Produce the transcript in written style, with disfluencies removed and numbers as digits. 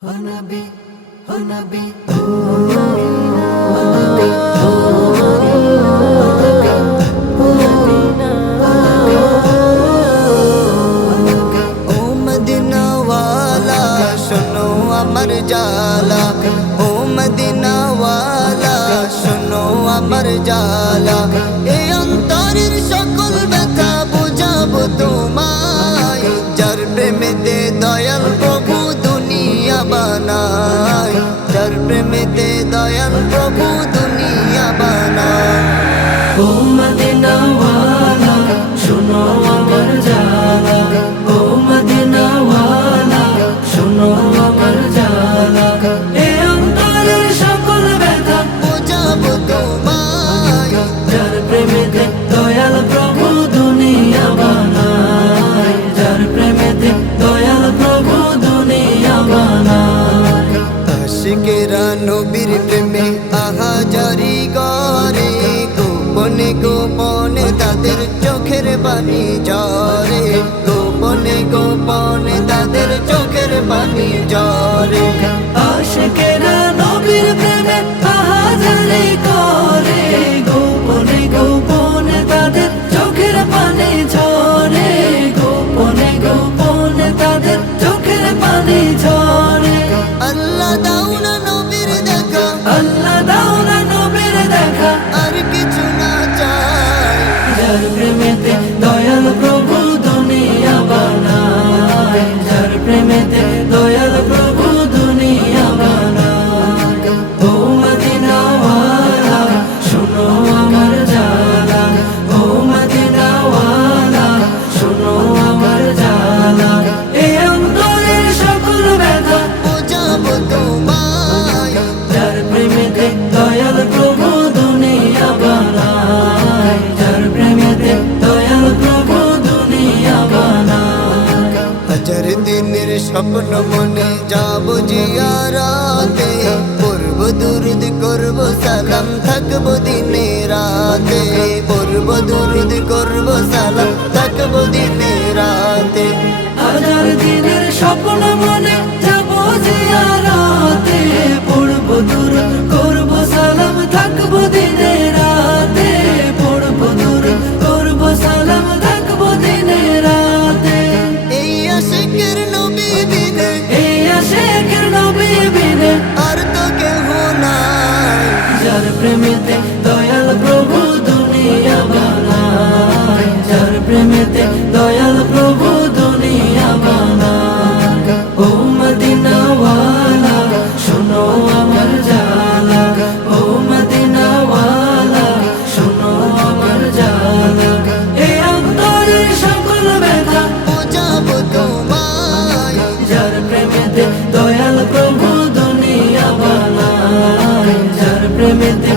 O Nabi, O Nabi, ও Medina ওয়ালা শোনো আমার জালা, ও মদিনা ওয়ালা শোনো আমার জালা। এই অন্তরের সকল ব্যথা বুঝাবো তোমায়, যার প্রেমেতে দয়াল প্রভু দুনিয়া বানায়, যার প্রেমেতে দয়াল প্রভু দুনিয়া বানায়। O Madina wala, শোনো আমার জালা। O Madina wala, শোনো আমার জালা। এই অন্তরের সকল ব্যথা বুঝাবো তোমায়, যার প্রেমেতে দয়াল প্রভু দুনিয়া বানায়, যার প্রেমেতে দয়াল প্রভু দুনিয়া বানায়। আশিকেরা নবীর প্রেমে আহাজারি করে, গোপনে গোপনে তাদের চোখের পানি ঝরে, গোপনে গোপনে তাদের চোখের পানি ঝরে। আশিকেরা নবীর প্রেমে আহাজারি করে, গোপনে গোপনে তাদের চোখের পানি ঝরে, গোপনে গোপনে তাদের চোখের পানি ঝরে। আল্লাহ দাও না নবীর দেখা, আল্লাহ দাও না নবীর দেখা, আর কিছু না চাই। যার প্রেমেতে দয়াল প্রভু দুনিয়া বানায়, যার প্রেমেতে দয়াল প্রভু দুনিয়া বানায়। ও মদিনা ওয়ালা, শোনো আমার জালা। ও মদিনা ওয়ালা, শোনো আমার জালা। এই অন্তরের সকল ব্যথা বুঝাবো তোমায়, যার প্রেমেতে দয়াল প্রভু দুনিয়া বানায়, যার প্রেমেতে দয়াল প্রভু দুনিয়া বানায়। হাজার দিনের স্বপ্ন মনে যাব জিয়ারাতে, পড়ব দুরুদ করব সালাম থাকবো দিনে রাতে, পড়ব দুরুদ করব সালাম থাকবো দিনে রাতে। হাজার দিনের স্বপ্ন মনে যাব জিয়ারাতে, পড়ব দুরূদ করব সালাম থাকবো দিনে রাতে, পড়ব দুরূদ করব সালাম থাকবো দিনে রাতে। এই আশিকের নবী বিনে এই আশিকের নবী বিনে আর তো কেহ নাই, যার প্রেমেতে দয়াল প্রভু দুনিয়া বানায়, যার প্রেমেতে দয়াল প্রভু দুনিয়া বানায়। ও মদিনা ওয়ালা, শোনো আমার জালা। ও মদিনা ওয়ালা, শোনো আমার জালা। এই অন্তরের সকল ব্যথা বুঝাবো তোমায়, যার প্রেমেতে দয়াল প্রভু দুনিয়া বানায়, যার প্রেমেতে